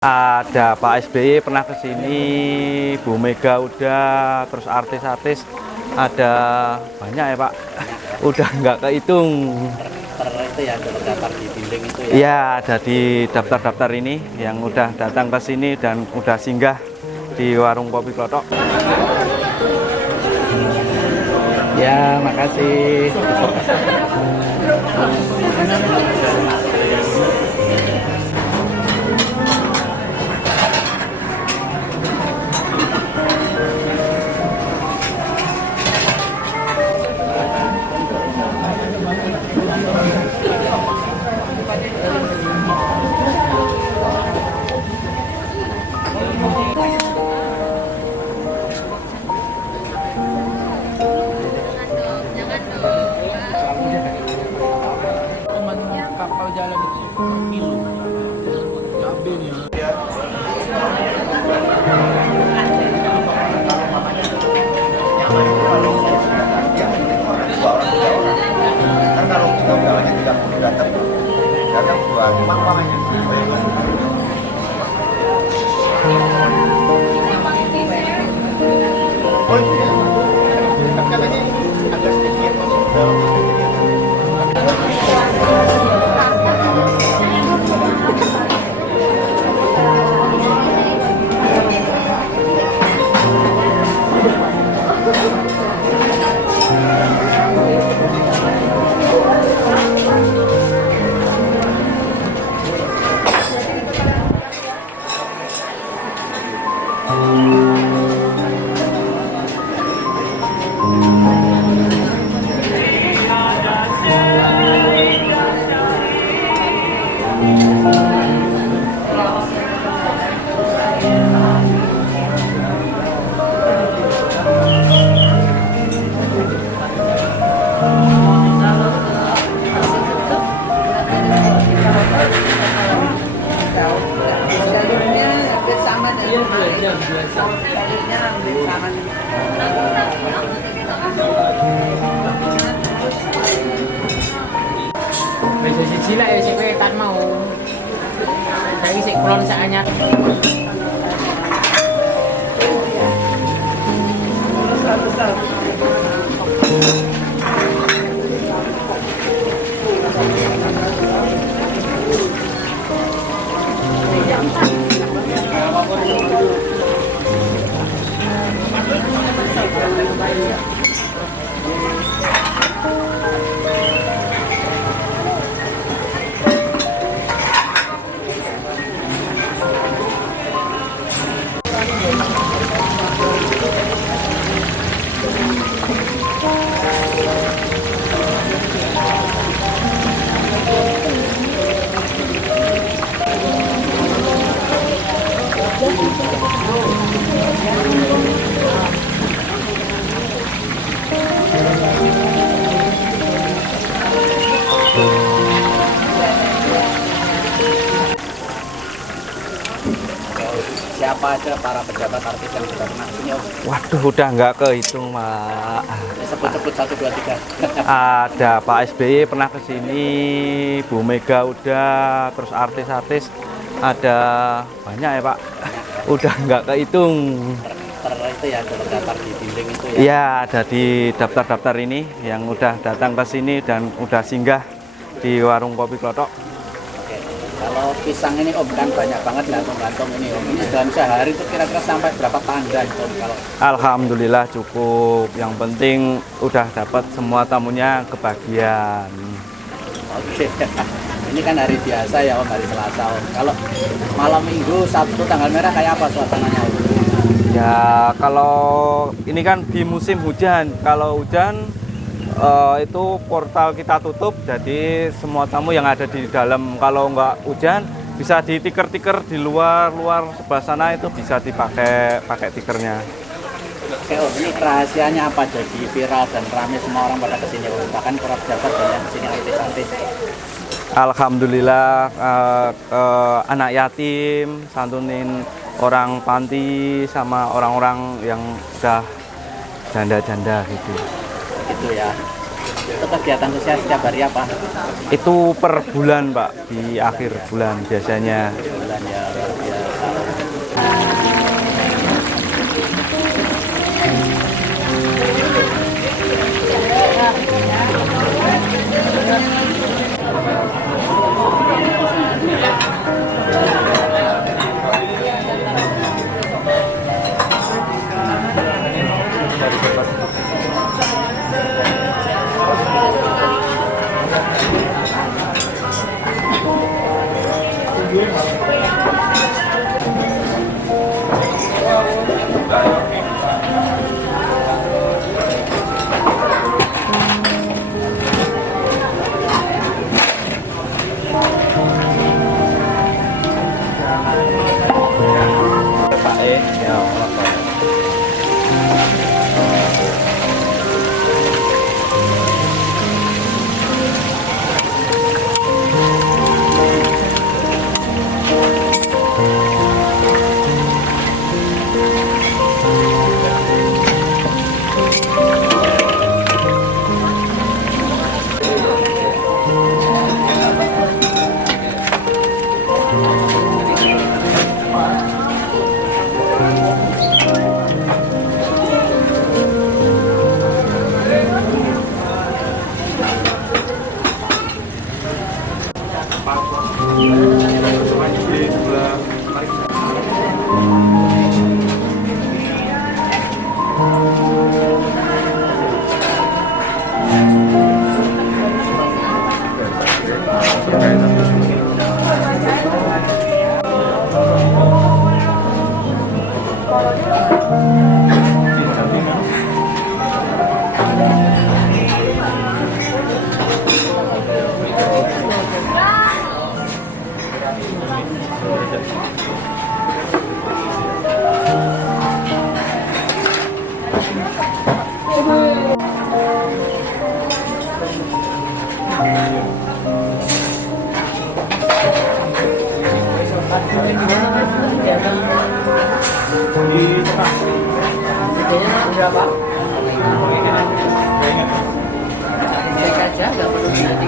Ada Pak SBY pernah ke sini, Bu Mega udah, terus artis-artis ada banyak ya Pak. Udah nggak kehitung. Itu ya terdaftar di dinding itu ya. Iya, ada di daftar-daftar ini yang udah datang ke sini dan udah singgah di warung kopi Klothok. Ya, makasih. Kapal jalan itu kilo cabai nih ya. Kan kalau kita jalannya 30 datang dua cuma uangnya. Oh iya, katanya agak sedikit Bisa siji lah ya sik kowe kan mau. Saiki sik kulon sak anyar. Siapa aja para pejabat artis yang sudah pernah kesini Om? Waduh, udah nggak kehitung Pak. Sebut-sebut 1, 2, 3. Ada Pak SBY pernah ke sini, Bu Mega udah, terus artis-artis ada banyak ya Pak. Udah nggak kehitung. Itu ya terdaftar di dinding itu ya. Iya, ada di daftar-daftar ini yang udah datang ke sini dan udah singgah di warung kopi Klothok. Oke. Kalau pisang ini Om kan banyak banget gantung-gantung ini Om. Ini dalam sehari itu kira-kira sampai berapa tandan Om kalau? Alhamdulillah cukup. Yang penting udah dapat semua tamunya kebagian. Oke. Ini kan hari biasa ya Om, hari Selasa Om. Kalau malam Minggu, Sabtu, tanggal merah kayak apa suasananya Om? Ya, kalau ini kan di musim hujan. Kalau hujan itu portal kita tutup, jadi semua tamu yang ada di dalam, kalau nggak hujan bisa di tiker-tiker di luar sebelah sana, itu bisa dipakai tikernya. Oke Om, ini rahasianya apa jadi viral dan ramai semua orang pada kesini Om? Bahkan para pejabat banyak kesini, artis-artis. Alhamdulillah, anak yatim, santunin orang panti sama orang-orang yang udah janda-janda gitu. Gitu ya. Itu kegiatan sosial setiap hari apa? Itu per bulan Pak, di akhir bulan biasanya. Bulan ya, luar biasa. Ya. Berapa? Cek aja, nggak perlu nanti.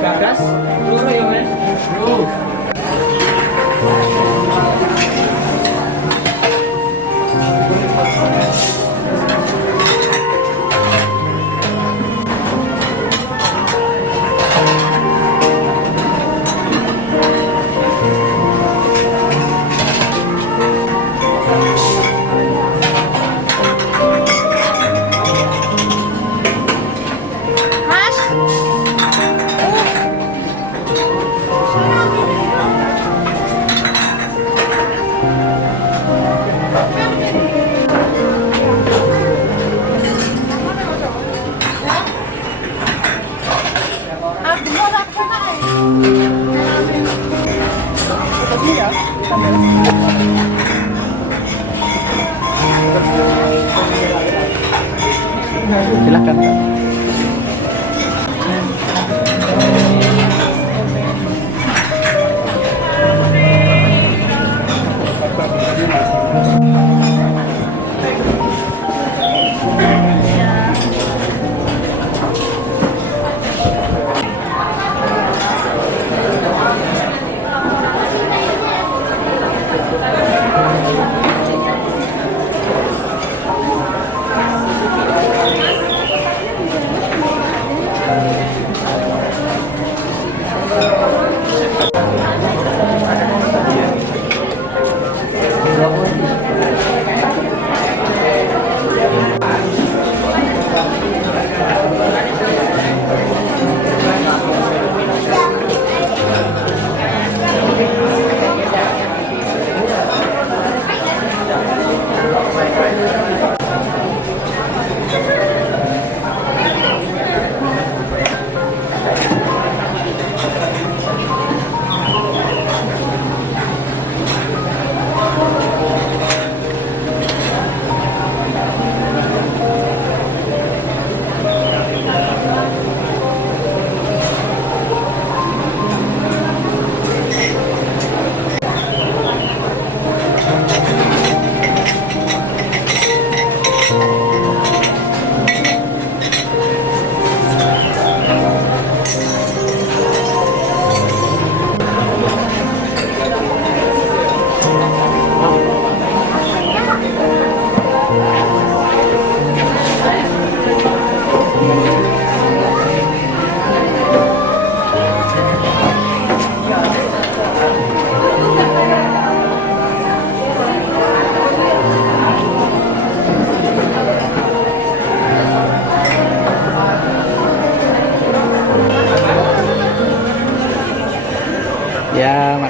Gagas, loro ya Mas. Silakan.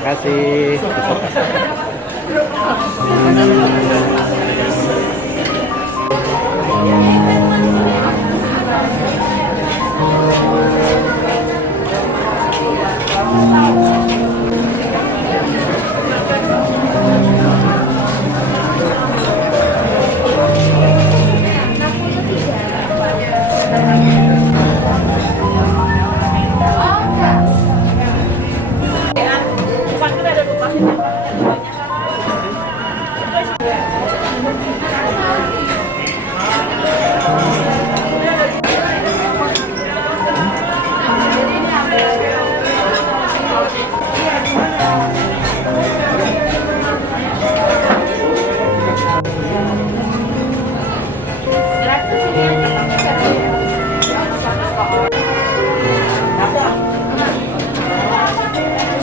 kasih.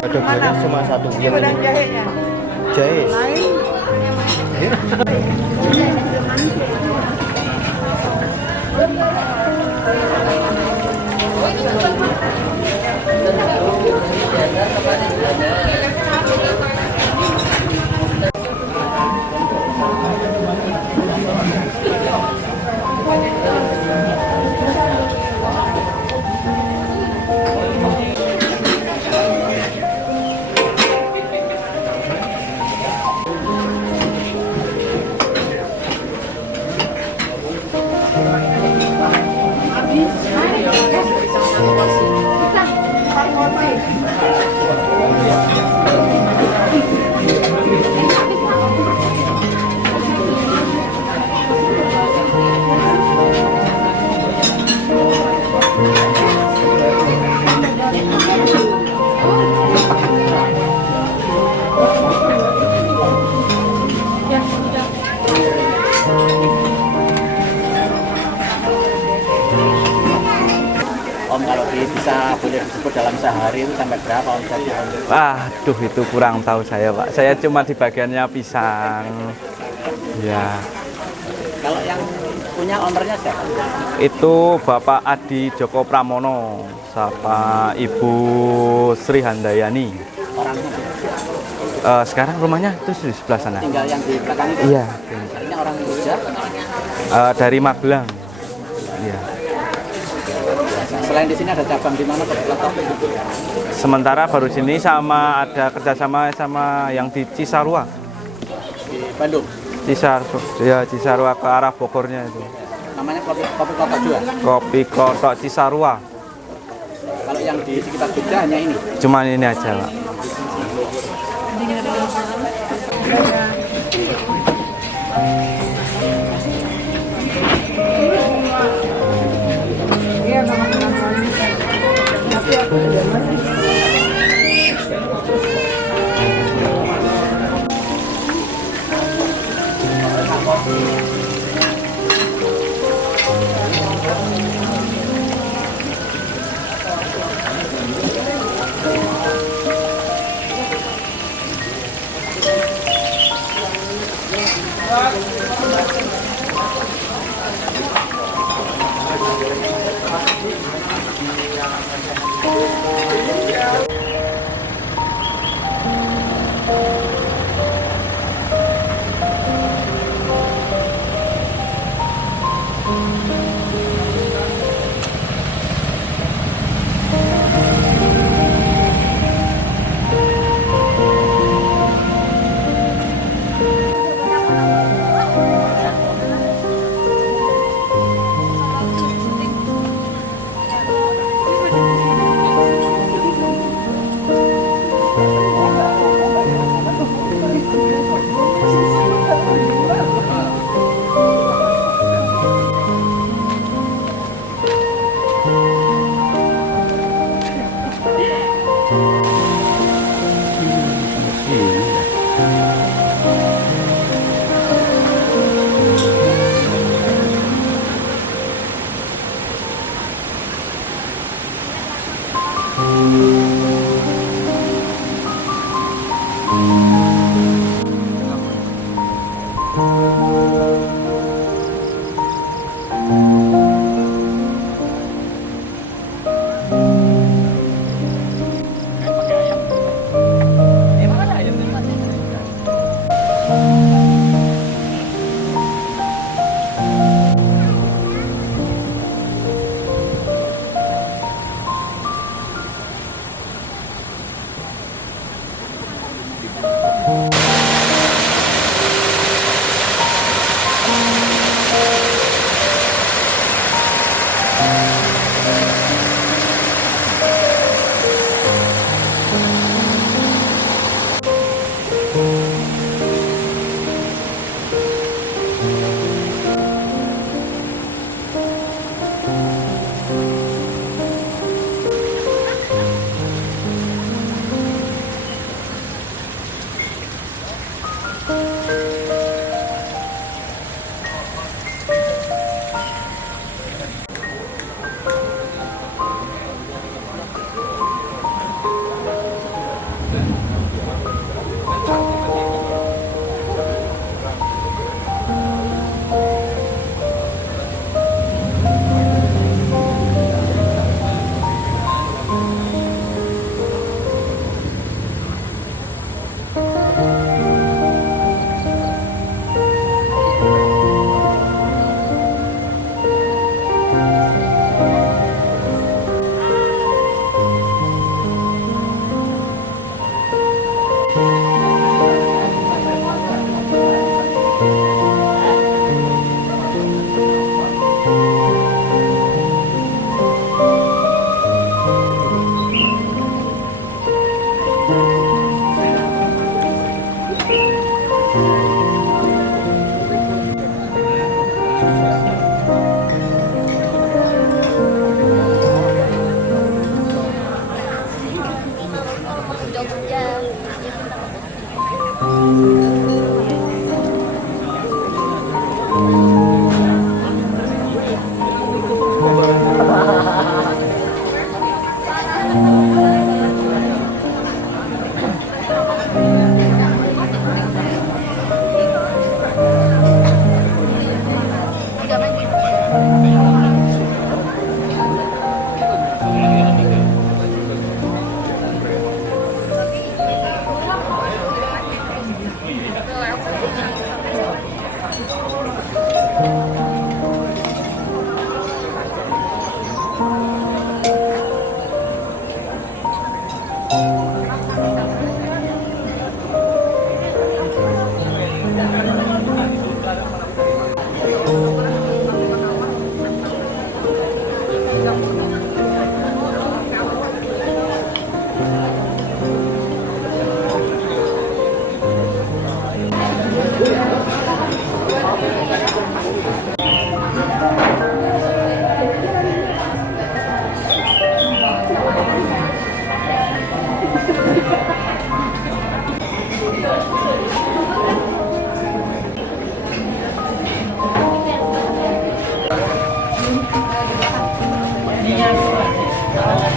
Ada goreng cuma satu yang Dan ini jahenya jahe. lain. Om, kalau bisa boleh disebut dalam sehari itu sampai berapa omsetnya? Aduh, itu kurang tahu saya, Pak. Saya cuma di bagiannya pisang. Ya, Kalau yang punya ownernya siapa? itu Bapak Adi Joko Pramono sama Ibu Sri Handayani. Orangnya Sekarang rumahnya itu di sebelah sana. tinggal yang di belakang itu? Iya, Artinya orang Jogja? dari Magelang. Iya. Selain di sini ada cabang di mana Pak? Sementara baru sini sama ada kerjasama sama yang di Cisarua. Di Bandung. Cisarua ke arah Bogornya itu. Namanya kopi kotak juga. Kopi Kotok Cisarua. Kalau yang di sekitar Jogja hanya ini. Cuman ini aja, Pak.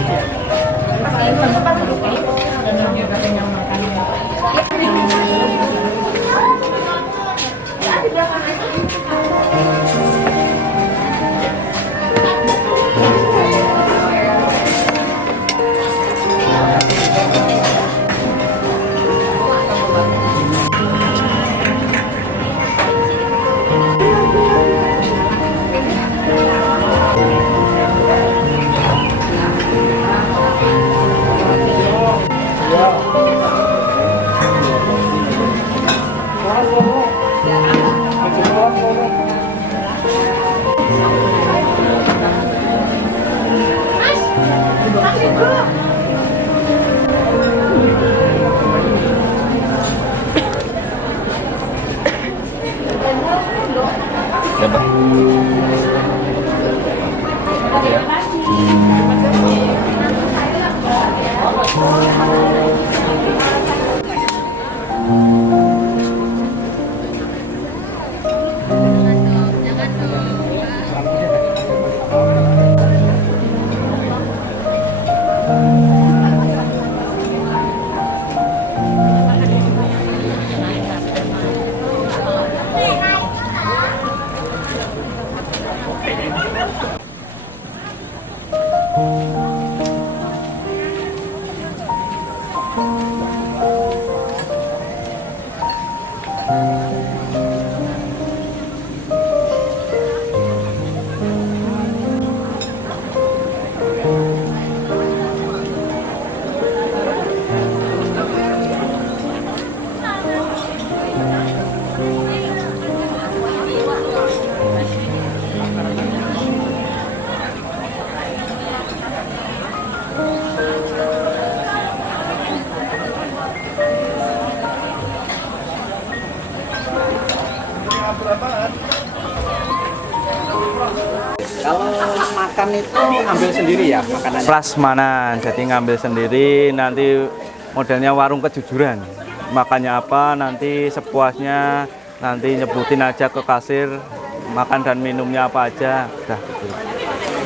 Ya, Mbak. Kalau makan itu ambil sendiri ya makanannya? Prasmanan, jadi ngambil sendiri, nanti modelnya warung kejujuran. Makannya apa, nanti sepuasnya, nanti nyebutin aja ke kasir, makan dan minumnya apa aja, udah gitu.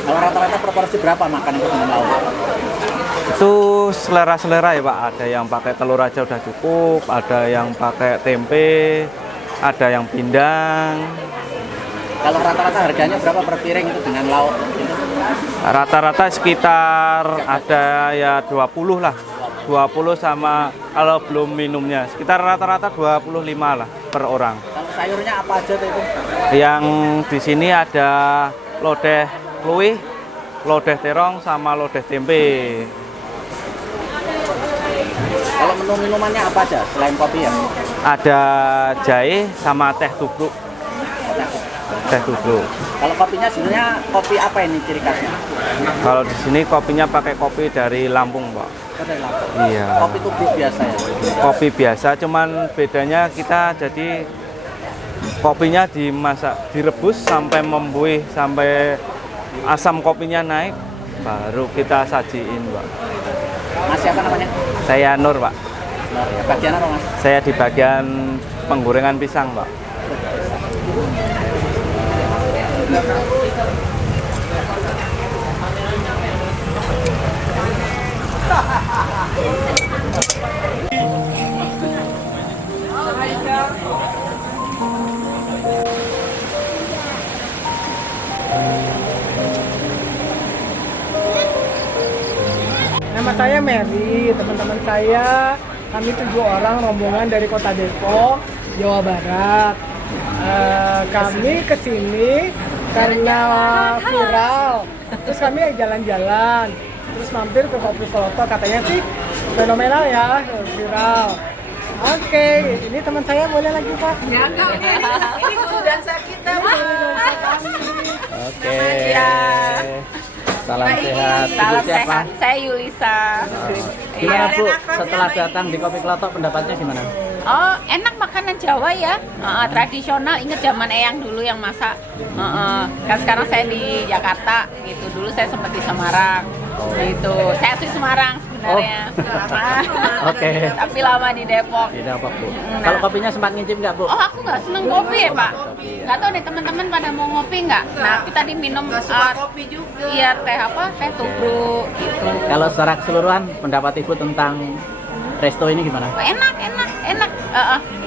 Kalau rata-rata proporsi berapa makan itu dengan lauk? Itu selera-selera ya Pak, ada yang pakai telur aja udah cukup, ada yang pakai tempe, ada yang pindang. Kalau rata-rata harganya berapa per piring itu dengan lauk? Rata-rata sekitar ada ya 20 lah. 20 sama kalau belum minumnya. Sekitar rata-rata 25 lah per orang. Kalau sayurnya apa aja tuh itu? Yang di sini ada lodeh kluwih, lodeh terong sama lodeh tempe. Kalau menu minumannya apa aja selain kopi ya? Ada jahe sama teh tubruk. Teh tubruk. Kalau kopinya sebenarnya kopi apa ini ciri khasnya? Kalau di sini kopinya pakai kopi dari Lampung, Pak. Oh, dari Lampung. Iya. Kopi tubruk biasa ya? Kopi biasa, cuman bedanya kita jadi kopinya dimasak, direbus sampai membuih, sampai asam kopinya naik, baru kita sajiin, Pak. Mas siapa namanya? Saya Nur, Pak. Bagian apa Mas? Saya di bagian penggorengan pisang, Pak. Nama saya Mary, teman-teman saya, kami 7 orang rombongan dari Kota Depok, Jawa Barat. Kami kesini karena viral, terus kami jalan-jalan, terus mampir ke Kopi Kloto, katanya sih fenomenal ya, viral. Oke, ini teman saya boleh lagi Pak? Ya, ini guru dansa kita, Bu. Oke. Ya. Salam sehat. Salam sehat. Saya Yulisa. Gimana Bu, Iya. setelah datang di Kopi Kloto pendapatnya gimana? Oh, enak makanan Jawa ya, tradisional. Ingat zaman Eyang dulu yang masak. Kan sekarang saya di Jakarta, gitu. Dulu saya sempat di Semarang, gitu. Saya asli Semarang sebenarnya. Oke. Tapi lama di Depok. Tidak apa Bu. Kalau kopinya sempat ngicip nggak Bu? Oh, aku nggak seneng kopi ya, Pak. Nggak tahu nih teman-teman pada mau ngopi nggak? Nah, kita tadi minum kopi juga. Iya, teh apa? Teh tubruk, gitu. Kalau secara keseluruhan pendapat Ibu tentang resto ini gimana? Oh, enak.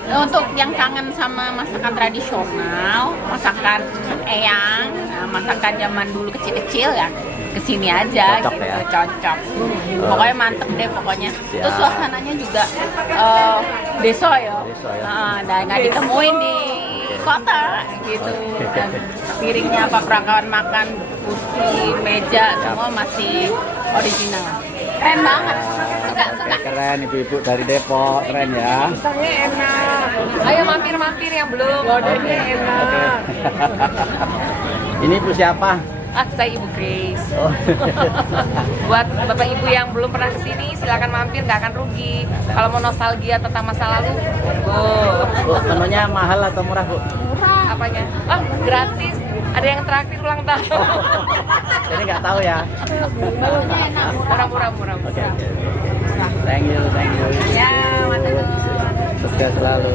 Untuk yang kangen sama masakan tradisional, masakan Eyang, masakan zaman dulu kecil-kecil ya, kesini aja Cocok gitu, ya? cocok. Pokoknya mantep deh pokoknya. Siap. Terus suasananya juga deso ya, Deso ya. dan nggak ditemuin di kota gitu. Dan piringnya apa perangkapan makan, kursi, meja, semua masih original. Keren banget, suka. Keren ibu-ibu dari Depok, keren ya. Pisangnya enak, Ayo mampir-mampir yang belum. lodehnya enak. Ini Bu siapa? Saya Ibu Grace. Oh. Buat bapak ibu yang belum pernah kesini, silakan mampir, nggak akan rugi. Kalau mau nostalgia tentang masa lalu, monggo. Bu, menunya mahal atau murah Bu? Murah. Apanya? Oh, gratis. Ada yang traktir ulang tahun. Jadi nggak tahu ya. Menunya enak, murah. Oke. Thank you. Ya, mantap. Sukses selalu.